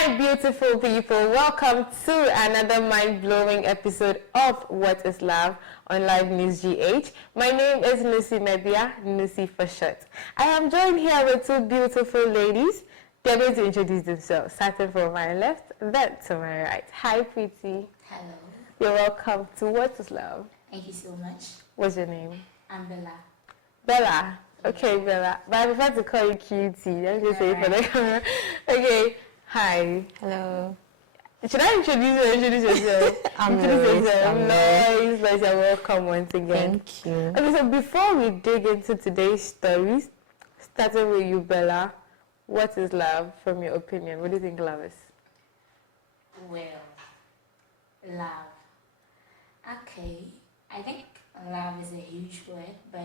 Beautiful people, welcome to another mind-blowing episode of What is Love on LivenewsGh. My name is Nusi Media, Nusi for short. I am joined here with two beautiful ladies. They're going to introduce themselves, starting from my left, then to my right. Hi, Pretty. Hello. You're welcome to What is Love. Thank you so much. What's your name? I'm Bella. Bella. Okay, Bella. But I prefer to call you Cutie. Let me say it for the camera. Okay. Hi. Hello. Should I introduce you or introduce yourself? Introduce yourself. Nice. You're welcome once again. Thank you. Okay, so before we dig into today's stories, starting with you, Bella, what is love from your opinion? What do you think love is? Well, love. Okay, I think love is a huge word, but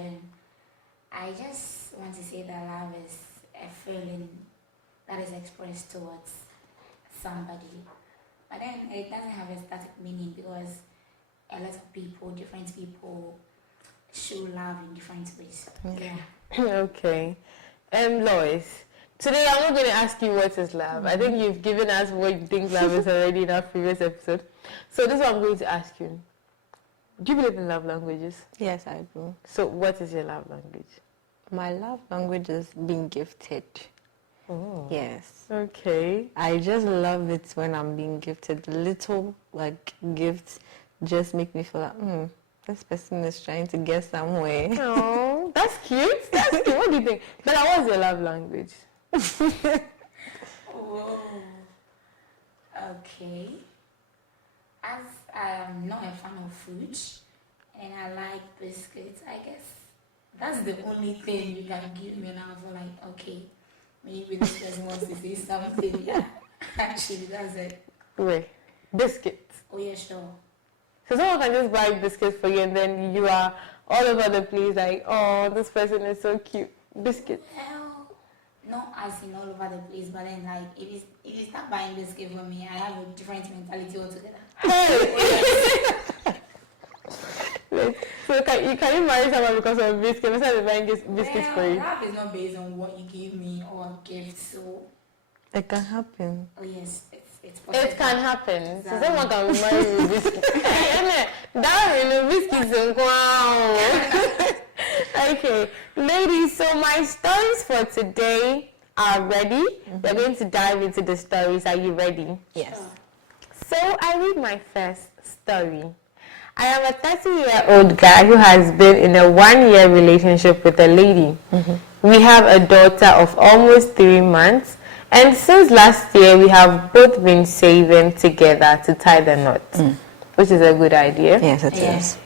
I just want to say that love is a feeling that is expressed towards somebody. But then it doesn't have a static meaning because a lot of people, different people, show love in different ways. Yeah. Okay. Lois, today I'm not going to ask you what is love. I think you've given us what you think love is already in our previous episode. So this is what I'm going to ask you. Do you believe in love languages? Yes, I do. So what is your love language? My love language is being gifted. Oh. Yes. Okay. I just love it when I'm being gifted. Little gifts just make me feel like, this person is trying to get somewhere. Oh, that's cute. That's cute. What do you think? But what's your love language? Whoa. Okay. As I am not a fan of food and I like biscuits, I guess that's the only thing you can give me now for okay, maybe this person wants to say something. Yeah, actually, that's it. Wait, biscuits. Oh yeah, sure. So someone can just buy biscuits for you and then you are all over the place like, oh, this person is so cute. Biscuits. Well, not as in all over the place, but then if you start buying biscuits for me, I have a different mentality altogether. Hey! So can you marry someone because of biscuits? Instead of buying biscuits for you? Love is not based on what you give me or gift, so... It can happen. Oh yes, it's possible. It can happen. Exactly. So someone can marry you with biscuits. That really biscuits. Wow. Okay, ladies, so my stories for today are ready. We're going to dive into the stories. Are you ready? Yes. Sure. So I read my first story. I am a 30-year-old guy who has been in a 1-year relationship with a lady. We have a daughter of almost 3 months, and since last year we have both been saving together to tie the knot, which is a good idea. Yes, it is.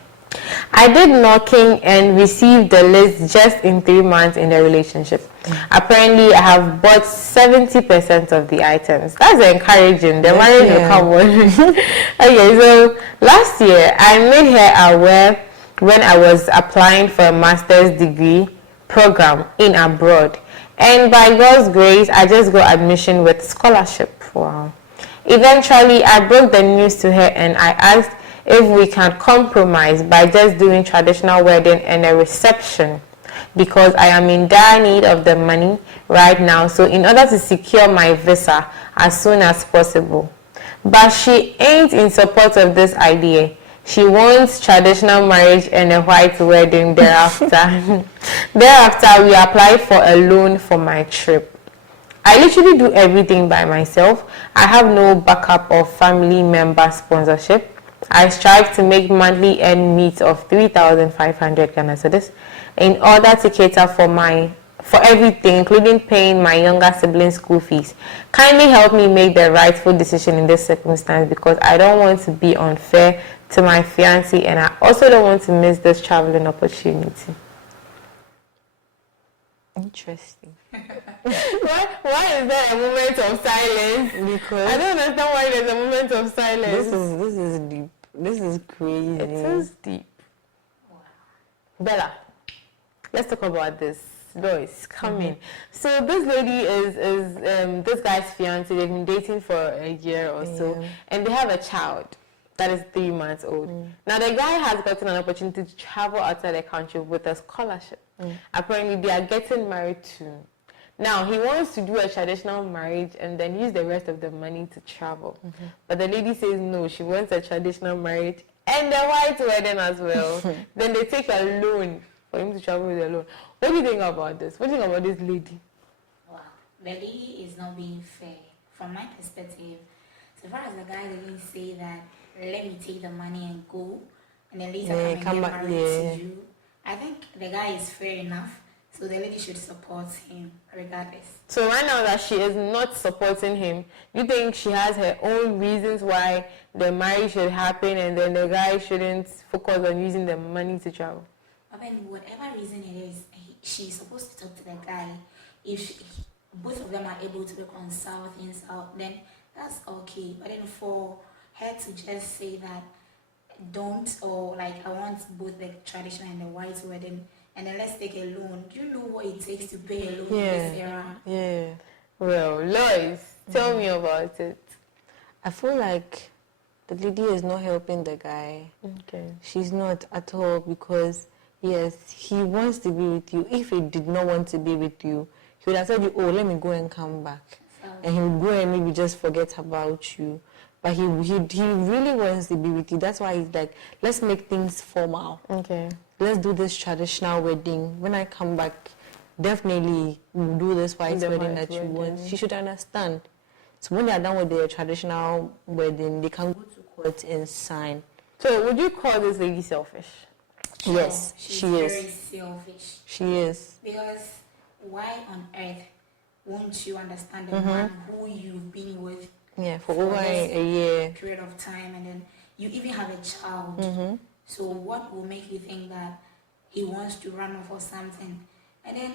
I did knocking and received the list just in 3 months in the relationship. Apparently, I have bought 70% of the items. That's encouraging. The marriage will come on. Okay, so last year, I made her aware when I was applying for a master's degree program in abroad. And by God's grace, I just got admission with scholarship. Wow. Eventually, I broke the news to her and I asked if we can compromise by just doing traditional wedding and a reception, because I am in dire need of the money right now, so in order to secure my visa as soon as possible. But she ain't in support of this idea. She wants traditional marriage and a white wedding thereafter. Thereafter, we applied for a loan for my trip. I literally do everything by myself. I have no backup or family member sponsorship. I strive to make monthly end meet of 3,500 Ghana cedis in order to cater for everything, including paying my younger siblings' school fees. Kindly help me make the rightful decision in this circumstance because I don't want to be unfair to my fiancé and I also don't want to miss this traveling opportunity. Interesting. Why is there a moment of silence? Because I don't understand why there's a moment of silence. this is deep. This is crazy. It is deep. Wow. Bella, let's talk about this. Lois, come in. So this lady is this guy's fiance. They've been dating for a year or so, and they have a child that is 3 months old. Now the guy has gotten an opportunity to travel outside the country with a scholarship. Apparently they are getting married soon. Now, he wants to do a traditional marriage and then use the rest of the money to travel. But the lady says no, she wants a traditional marriage and the white wedding as well. Then they take a loan for him to travel with a loan. What do you think about this? What do you think about this lady? Well, the lady is not being fair. From my perspective, so far as the guy didn't say that, let me take the money and go, and then later come back married to you, I think the guy is fair enough. So the lady should support him regardless. So right now that she is not supporting him, you think she has her own reasons why the marriage should happen and then the guy shouldn't focus on using the money to travel? I mean, whatever reason it is, she's supposed to talk to the guy. If both of them are able to reconcile things out, then that's okay. But then for her to just say that, don't, or like, I want both the traditional and the white wedding, and then let's take a loan. Do you know what it takes to pay a loan in this era? Yeah. Well, Lois, tell me about it. I feel like the lady is not helping the guy. Okay. She's not at all, because yes, he wants to be with you. If he did not want to be with you, he would have told you, oh, let me go and come back. And he would go and maybe just forget about you. But he really wants to be with you. That's why he's like, let's make things formal. Okay. Let's do this traditional wedding. When I come back, definitely we'll do this white wedding that you want. She should understand. So when they're done with their traditional wedding, they can go to court and sign. So would you call this lady selfish? Sure, yes, she is. Very selfish. She is. Because why on earth won't you understand the man who you've been with? Yeah, for over a year. Period of time, and then you even have a child. So what will make you think that he wants to run off or something? And then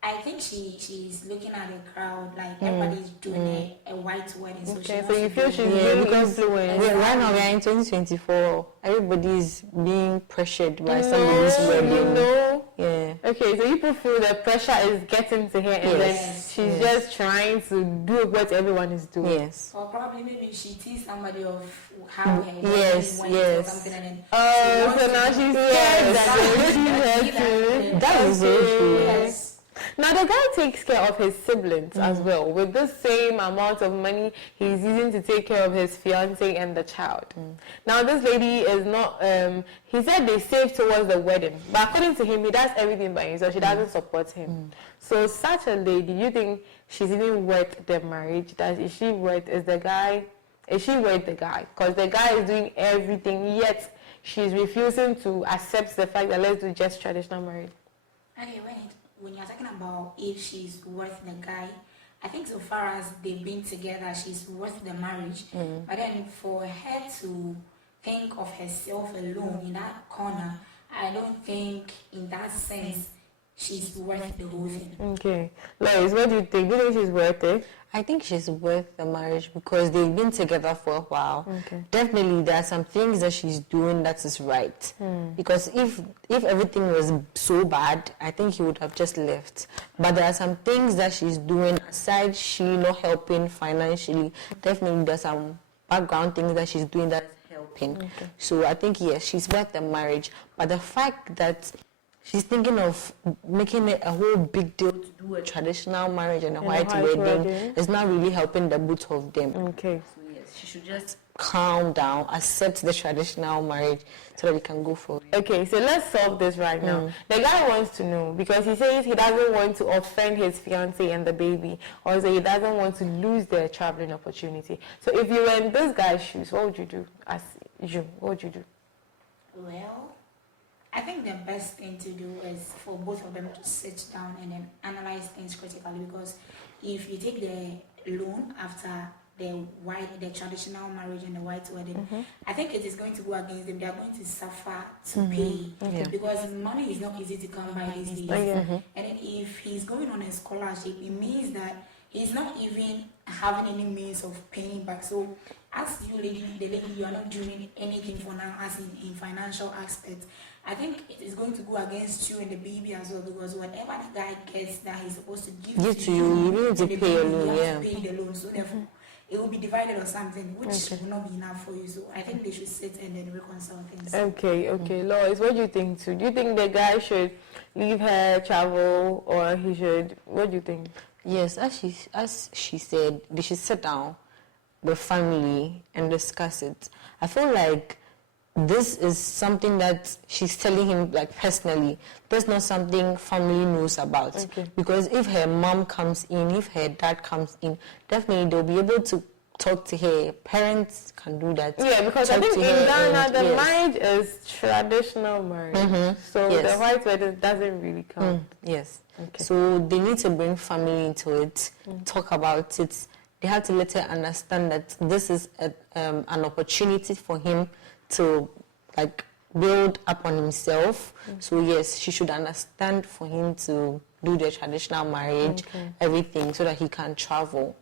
I think she's looking at the crowd, like everybody's doing a white wedding. So okay, so you feel she's really influenced. Right now we are in 2024. Everybody's being pressured by somebody's wedding. You know? Yeah. Okay, so you people feel the pressure is getting to her and then she's just trying to do what everyone is doing. Yes. Or probably maybe she teased somebody of how her yes, went yes. or something, and then so now she's scared that that is so true. Yes. Now the guy takes care of his siblings as well. With the same amount of money he's using to take care of his fiancée and the child. Now this lady is not, he said they save towards the wedding. But according to him, he does everything by himself. She doesn't support him. So such a lady, you think she's even worth the marriage? Is she worth the guy? Because the guy is doing everything, yet she's refusing to accept the fact that let's do just traditional marriage. Okay, when you're talking about if she's worth the guy, I think so far as they've been together, she's worth the marriage. But then for her to think of herself alone in that corner, I don't think in that sense she's worth the whole thing. Okay. Lois, what do you think? Do you think she's worth it? I think she's worth the marriage because they've been together for a while. Okay. Definitely there are some things that she's doing that is right. Because if everything was so bad, I think he would have just left. But there are some things that she's doing aside she not helping financially. Definitely there's some background things that she's doing that is helping. Okay. So I think yes, she's worth the marriage. But the fact that she's thinking of making it a whole big deal to do a traditional marriage and a white wedding. It's not really helping the both of them. Okay. So yes, she should just calm down, accept the traditional marriage so that we can go for it. Okay, so let's solve this right now. The guy wants to know because he says he doesn't want to offend his fiancée and the baby, or so he doesn't want to lose their traveling opportunity. So if you were in this guy's shoes, what would you do? As you, what would you do? Well, I think the best thing to do is for both of them to sit down and then analyze things critically, because if you take the loan after the traditional marriage and the white wedding, I think it is going to go against them. They are going to suffer to pay because money is not easy to come by these days. And then if he's going on a scholarship, it means that he's not even having any means of paying back. So as you lady, you are not doing anything for now as in financial aspects. I think it is going to go against you and the baby as well, because whatever the guy gets that he's supposed to give to you, you need to pay a loan. You have to pay the loan. So therefore, it will be divided or something, which will not be enough for you. So I think they should sit and then reconcile things. Okay. Lois, what do you think too? Do you think the guy should leave her, travel, or he should? What do you think? Yes, as she said, they should sit down with family and discuss it. I feel like this is something that she's telling him, like, personally. That's not something family knows about. Okay. Because if her mom comes in, if her dad comes in, definitely they'll be able to talk to her. Parents can do that. Yeah, because I Talk think to in her Ghana, and- the yes. marriage is traditional marriage. So Yes. the white wedding doesn't really count. Yes. Okay. So they need to bring family into it, talk about it. They have to let her understand that this is an opportunity for him to, like, build upon himself. So yes, she should understand for him to do the traditional marriage, everything, so that he can travel.